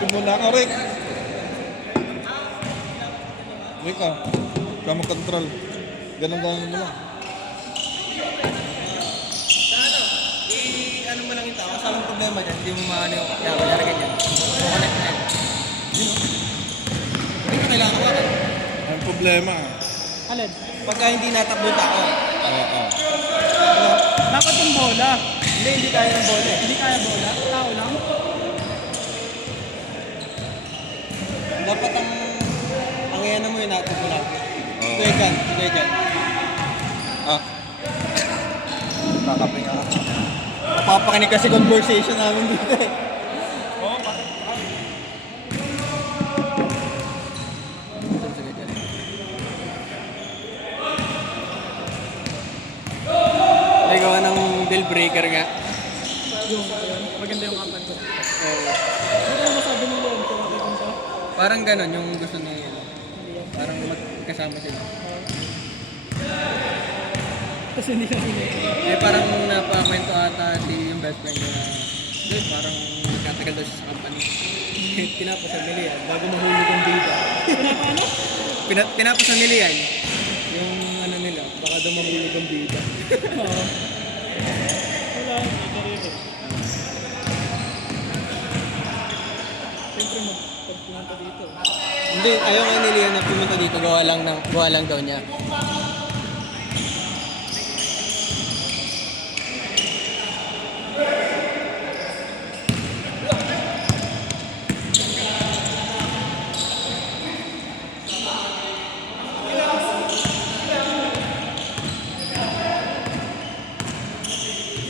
Muna ka, Rick. Rick ah. Ikaw mag-control. Ganun-ganun mo lang. Ano mo lang ito, kasamang problema dyan, hindi mo maano yung kaya ganyan. So, connect na yan. Hindi ko kailangan ka ba? Ang problema. Alin? Pagka hindi natakbo tao, Oo. Dapat yung bola. hindi kaya ng bola eh. Hindi kaya bola. Tao lang. Dapat ang iyan mo yung natakbo lang. Oo. Sige dyan. Ah. Kakape nga ako. Napapakinig kasi conversation namin dito eh. Oo, Sige dyan. May gawa ng deal breaker nga. Yung, maganda yung kapan ko. Oo. Ano yung masabi nila yun? Kung makikita? Parang ganon yung gusto niya yun. Parang magkasama sila. Kasi hindi kami Eh parang napakwento ata yung best friend niya na parang nagkatagal daw siya sa company. Pinapasa nila yan bago mahulog ang bida. Ano? Pinapasa nila yan. Yung ano nila, baka daw mahulog ang bida. Oo. Wala. Hindi ka rin. Siyempre magpunta dito. Hindi, ayaw nga nila yan na pumunta dito, gawa lang daw niya.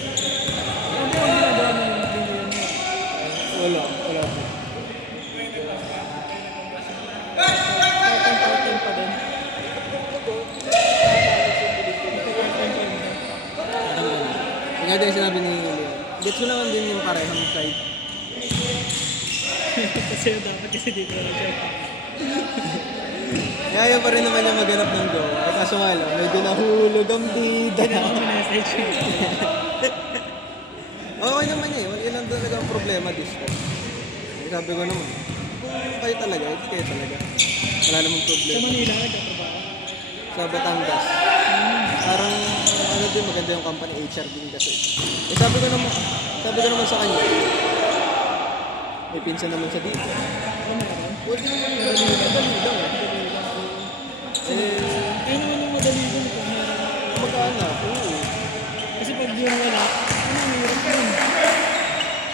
Ano yung ginagawa mo yung binigyan mo? Wala. Part-time pa din. Nga din sinabi ni Leon. Gets ko naman din yung parehong side. Kasi dapat kasi dito na siya. Kaya pa rin naman niya maghanap ng go. Eh kaso nga lang, medyo nahulog ang bida. Hindi ako minessage yun. Okay naman niya eh. Yun lang talaga ang problema this time. Sabi ko naman, kung kayo talaga, hindi kayo talaga. Wala namang Sa problema. Manila, nagkatrabaho. Sa Batangas. Parang ano din maganda yung company HR din kasi. Eh sabi ko naman sa kanya, may pinsan naman siya dito. Ano meron? Pwede naman madali lang eh. Kaya naman yung madali dun kung meron. Mag-anak, oo. Kasi pag di mo wala, ano ang hirap yun?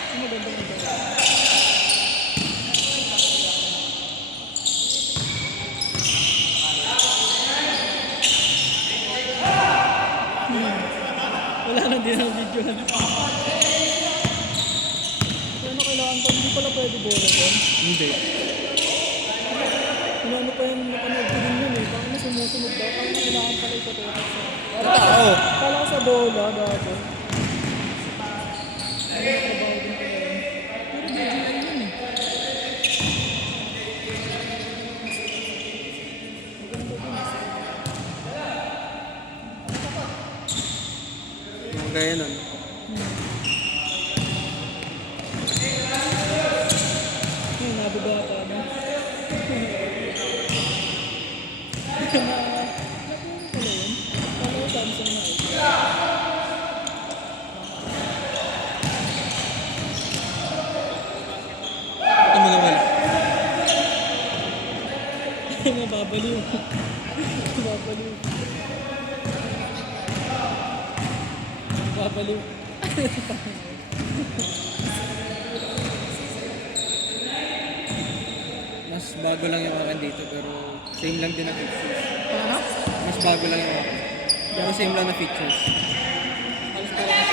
Ang maganda ka ba? Wala na din ang video na. Ano kailangan pa? Hindi pala pwede bola doon. Hindi. Ano pa yan, napanood ko din yun eh. Bakit na sumusunod daw? Parang kailangan pala ito. Oo. Kala ko sa bola dati. Ano yung trabaho din pala yun? Pero BGI yun eh. Yung gaya nun. Ay, nababata na. Samsung na eh. Ito mo naman. Mababaliw. Mababaliw. Mababaliw. Mas bago lang yung akin dito pero same lang din ang features. Ano? Mas bago lang yung akin. Pero same lang na features. Alas ka lang.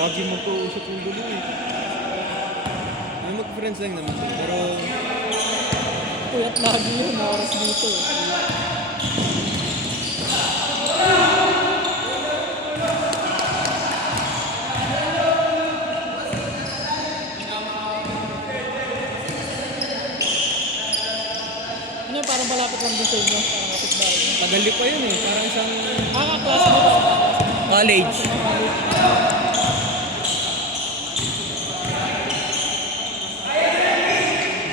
Lagi magkausap yung gulo eh. May mag-friends lang naman. Pero Puyat lagi yun. Oras dito eh. niyo parang malapit lang din sa inyo. Parang kapit bahay niyo. Tagal pa yun eh. Parang isang Klase mo ba? college. Klase mo college.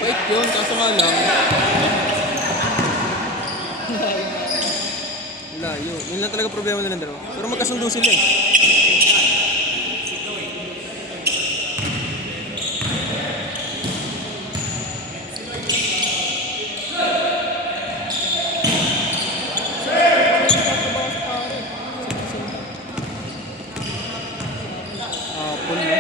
Bait yun, kaso nga lang. Layo. Yun lang talaga problema nila dalawa. Pero magkasundo sila eh. Apple no?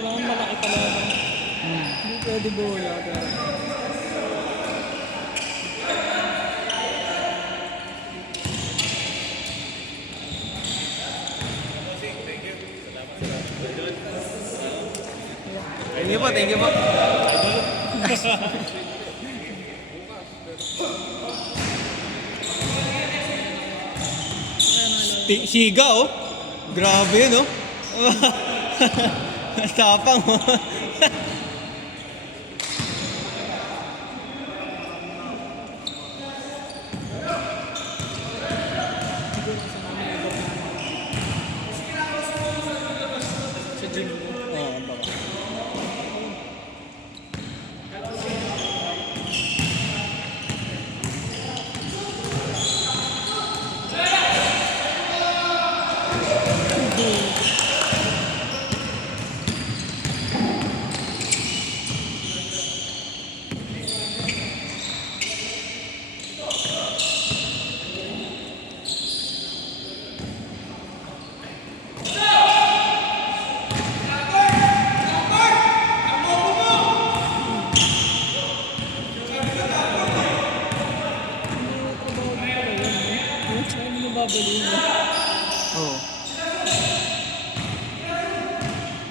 Kailangan malaki talaga. Hindi pwede bola. Thank you po. Siga oh. Grabe yun oh. Tapang oh. Sa gym mo. Oo, baka. Saan mo nababaliw mo? Oo.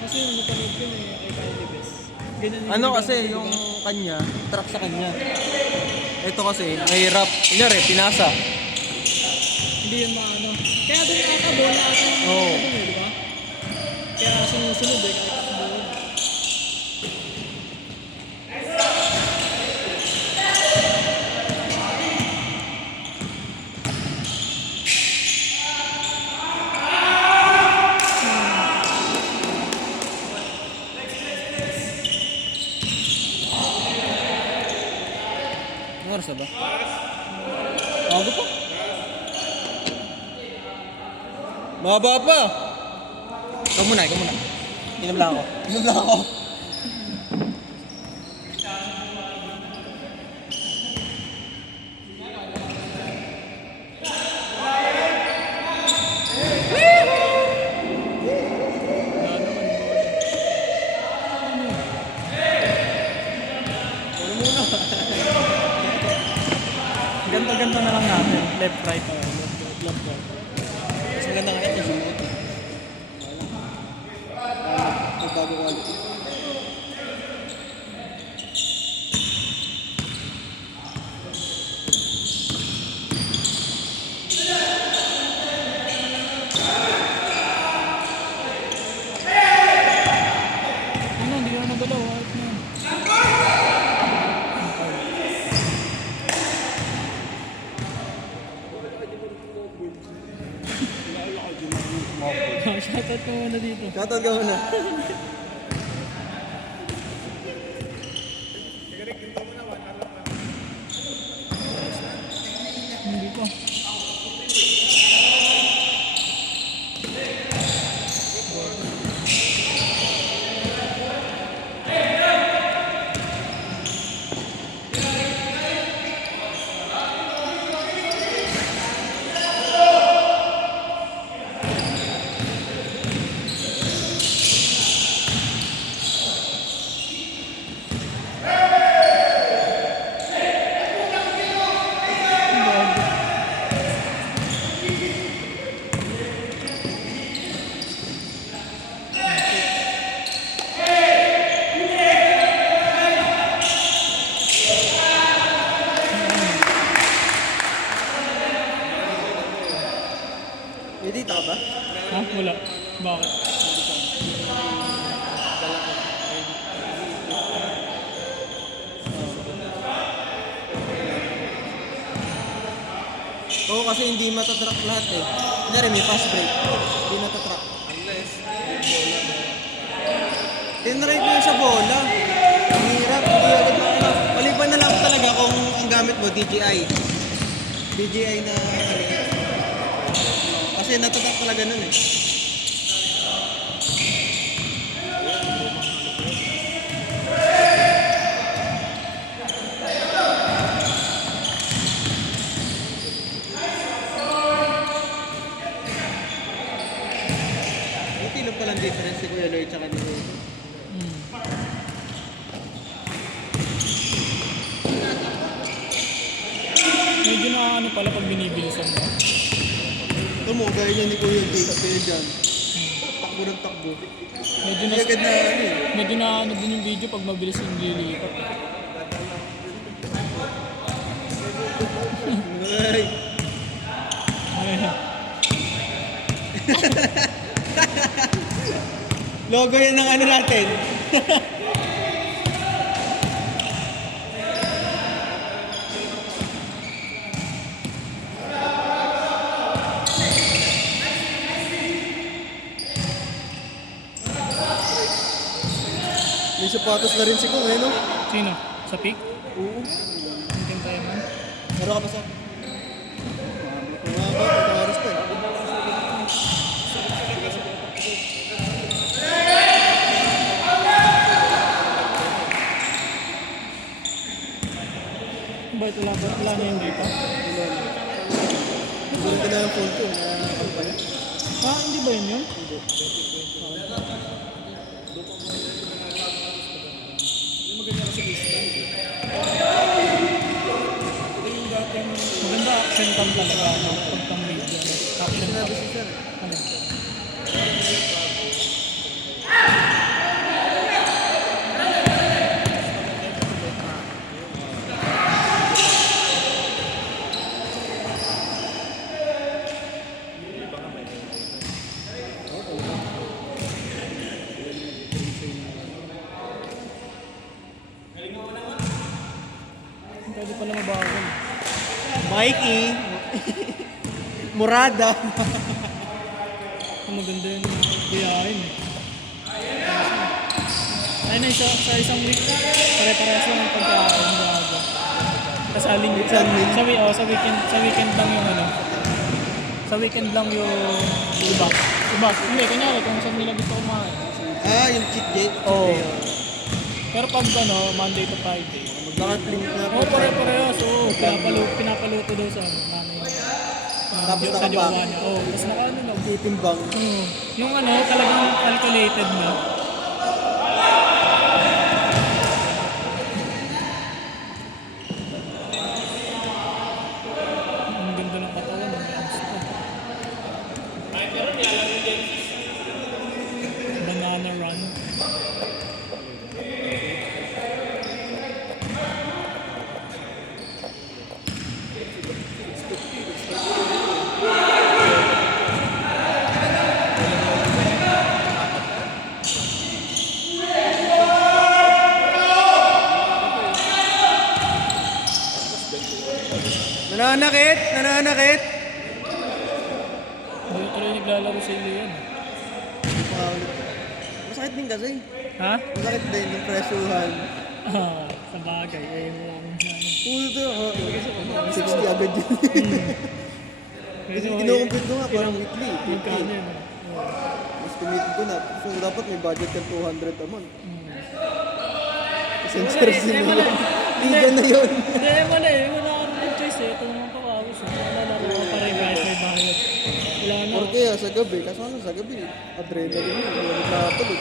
Kasi yung napanood ko na kay Kylie Best. Ganun yung Ano ginagawa kasi niya, yung di ba? kanya, track sa kanya. Ito kasi, mahirap. Kunyari, pinasa. Hindi yun maano. Kaya doon ata bola ata yung Oo. doon eh, di ba? Kaya sumusunod eh, kahit ako bola. Ano oras na ba? Bago pa? Baba pa! Ikaw muna. Inom lang ako. Ganda-ganda na lang natin. Left, right. Left, right. Mas maganda nga ito, sumukot eh. Magbago quality. Ano, hindi ka na magalaw. Ayos na yun. Shoutout ko muna dito. Shoutout ka muna. Hindi pa. Bakit? Oo, kasi hindi matatrack lahat eh. Kunyari may fast break. Hindi matatrack. Tinry ko yun sa bola. Ang hirap, hindi agad na. Maliban na lang talaga kung ang gamit mo DJI. DJI na maliit. Kasi natatrack talaga nun eh. Buti lang palang difference si Kuya Lloyd tsaka ni Kuya. Hmm. Medyo na ano pala pag binibilisan mo. Ito mo, gaya niya ni Kuya Lloyd. Kaya dyan. Takbo ng takbo. Medyo na, Hindi agad na ano eh. medyo na ano din yung video pag mabilis yung lilipat. Ay. Ayun. Logo yan ng ano natin. May sapatos na rin si Kung, eh, no? Sino? Sa peak? Oo. Hindi tayo man. Meron ka pa sa... Mahaba, pagkawaris pa eh. Bakit wala niya yung data? Siguro ka na ng phone ko, na kampanya. Ah, hindi ba yun yun? Maganda action cam talaga. Pag pang video. Action cam. Sinabi si Sir. Ano? Pwede pala mabagal. Mikey! Murada! Ang maganda yung biyahin eh. Ay na, sa isang week, pare-parehas lang ang pagkain ng gaga. Kasaling sa weekend lang yung ano. Sa weekend lang yung iba. Hindi, kanyari kung saan nila gusto kumain. Ah, yung cheat day? Oo. Pero pag ano, Monday to Friday. Naka-link na Oo, pare-parehas. Oo, pinapaluto daw sa nanay niya. Tapos Sa nakabak. jowa niya. Oo, tapos naka ano na. Titimbang. Yung ano, talagang calculated na. Ang ganda ng katawan. Ang gusto. Banana run. Nananakit! Nananakit! Hindi tuloy naglalaro sa iyo yan. Masakit din kasi. Ha? Masakit din yung presyuhan. Ah, sa bagay. Eh, wala akong ano. Puto, 60 agad yun. Kasi kinukumpit ko nga parang weekly. Magkano yun? Mas committed ko na. So dapat may budget kang 200 a month. Sensor din na yun. Liga na yun. Hindi, wala eh. Wala akong good choice eh. Ito naman kawawas eh. Nalalaro ko pa rin kahit may bayad. Wala na. Or kaya sa gabi, kaso ano sa gabi, adrenaline mo, hindi nakatulog.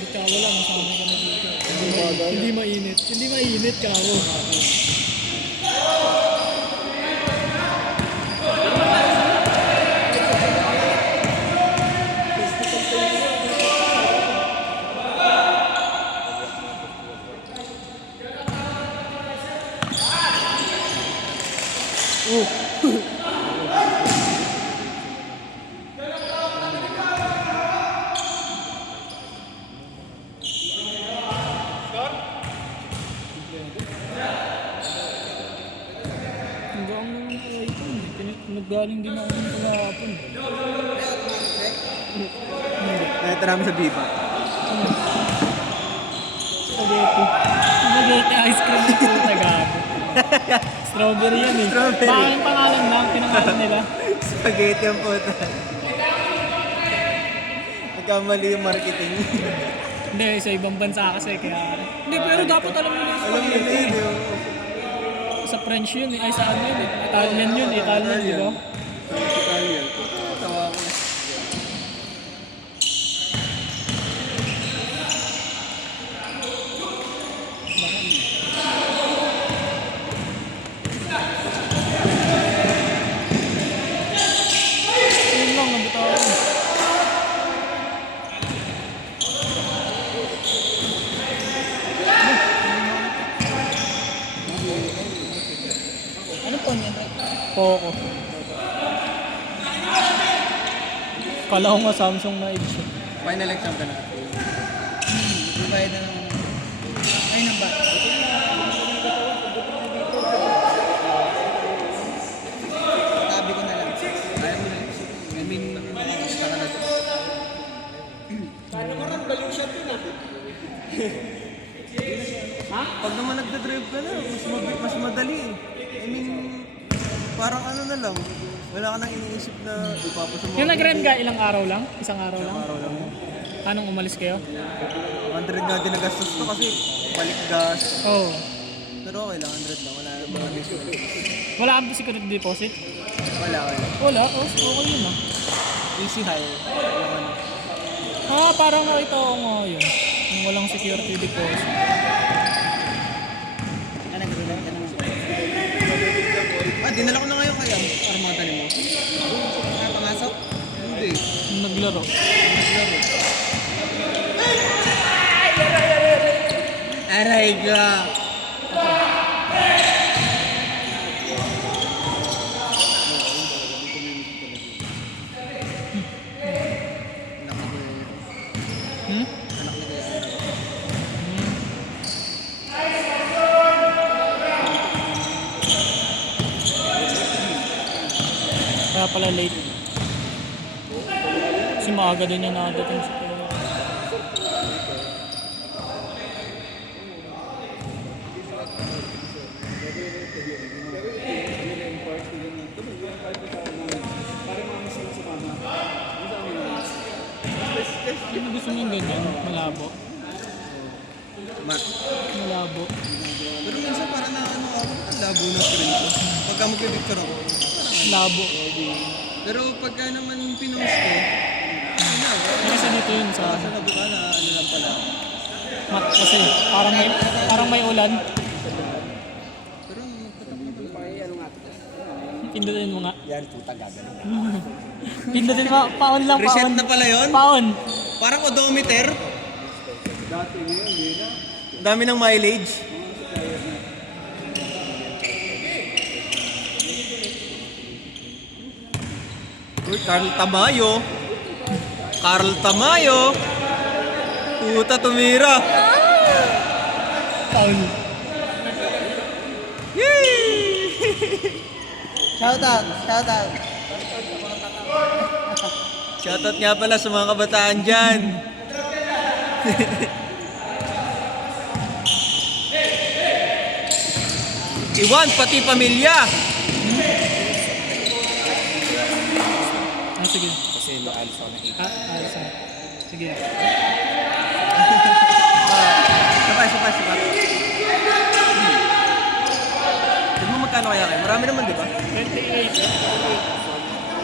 Bitawa lang, masama ka na dito. Bagay. Hindi mainit. Hindi mainit, kawo. galing din ako ng kahapon. Nakita namin sa Viva. Spaghetti. Spaghetti ice cream ng puta gago. Strawberry yan eh. Strawberry. Baka yung pangalan lang, pinangalan nila. Spaghetti ang puta. Nagkamali yung marketing. Hindi, sa ibang bansa kasi kaya... Hindi, pero dapat alam mo na yung Alam mo na spaghetti. yun yun. Sa French yun eh. Ay, sa ano yun eh. Italian yun, Italian, di ba? Italian. Tawa ko. Yun lang, nabitaw ako. Ano po niyan? Poco. Kala ko nga Samsung na edge. Final exam ka na. Bayad na lang. Ay, nang ba? Tabi ko na lang. Ayaw mo na. I mean, saka na to. Paano mo rin baliw shot yun ah? Ha? Pag naman nagdadrive ka na, mas madali eh. I mean, parang ano na lang. Wala ka nang iniisip na ipapasama. Yung nag-rent ka, ilang araw lang? Isang araw lang? Araw lang. Anong umalis kayo? 100 nga ginagastos ko kasi balik gas. Oh. Pero okay lang, 100 lang. Wala naman additional. Wala kang secret deposit? Wala. Wala? Oh, okay yun ah. Easy hire. Walang ano. Ah, parang nakita ko nga yun. Yung walang security deposit. Nag-relent ka naman. Dinala ko na ngayon kaya. Armata ni mo. Pangasok? Hindi. Yung naglaro. Aray ka! Hmm? Anak ni Kuya. Kaya pala late. Kasi maaga din yung nakadating sa kaya. Ano gusto niyong ganyan? Malabo. Malabo. Pero minsan parang na ano ako, ang labo na screen ko. Pagka mag-picture ako. Labo. Pero pagka naman pinost ko, ano na, Kasi dito yun sa sa nabuka na ano lang pala. mat kasi parang may ulan. Pero Pindutin mo nga. yan, puta gagano. Pindutin mo. Paon lang, Reset paon. na pala yun? Paon. Parang odometer. Dami ng mileage. Uy, Carl Tamayo. Carl Tamayo. Puta, tumira. Paon. Yay! Shoutout. Shoutout nga pala sa mga kabataan dyan. Iwan, pati pamilya. Ah, sige. Kasi maalis ako na Ah, ayos na. Sige. Sabay. Tignan mo magkano kaya kayo? Marami naman, di ba? 28.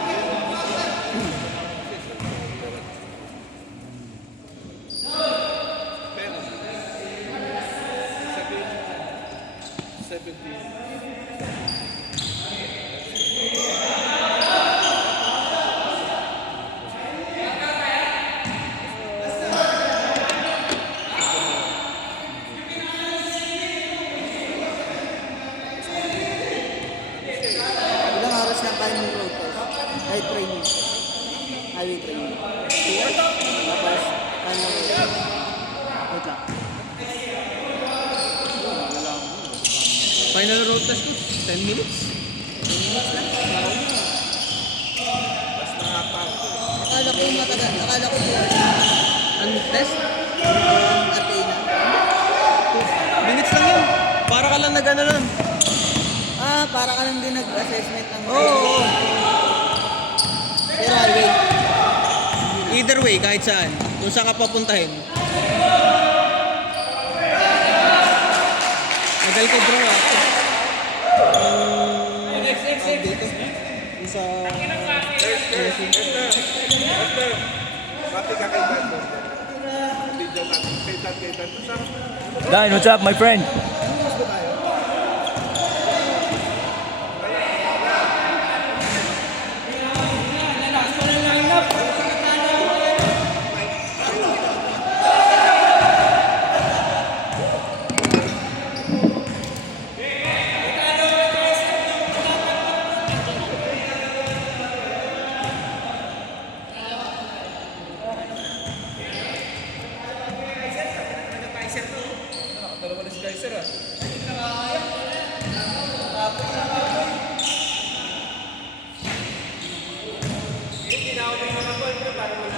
Ilang oras lang tayo ng road test? Highway training. 2 hours? Tapos, time ng road test. Wait lang. Final road test ko, 10 minutes. 10 minutes lang. akala ko matagal, akala ko po. Ang test? RTA na. 2 minutes lang yun. Para ka lang nag-ano lang. Para ka lang din nag-assessment ng Oo. Pero highway. Either way, kahit saan. Kung saan ka papuntahin. Nagal ko bro ako. Ang dito. Yung sa... Dan, what's up, my friend? Dalawa na si Kaiser ah.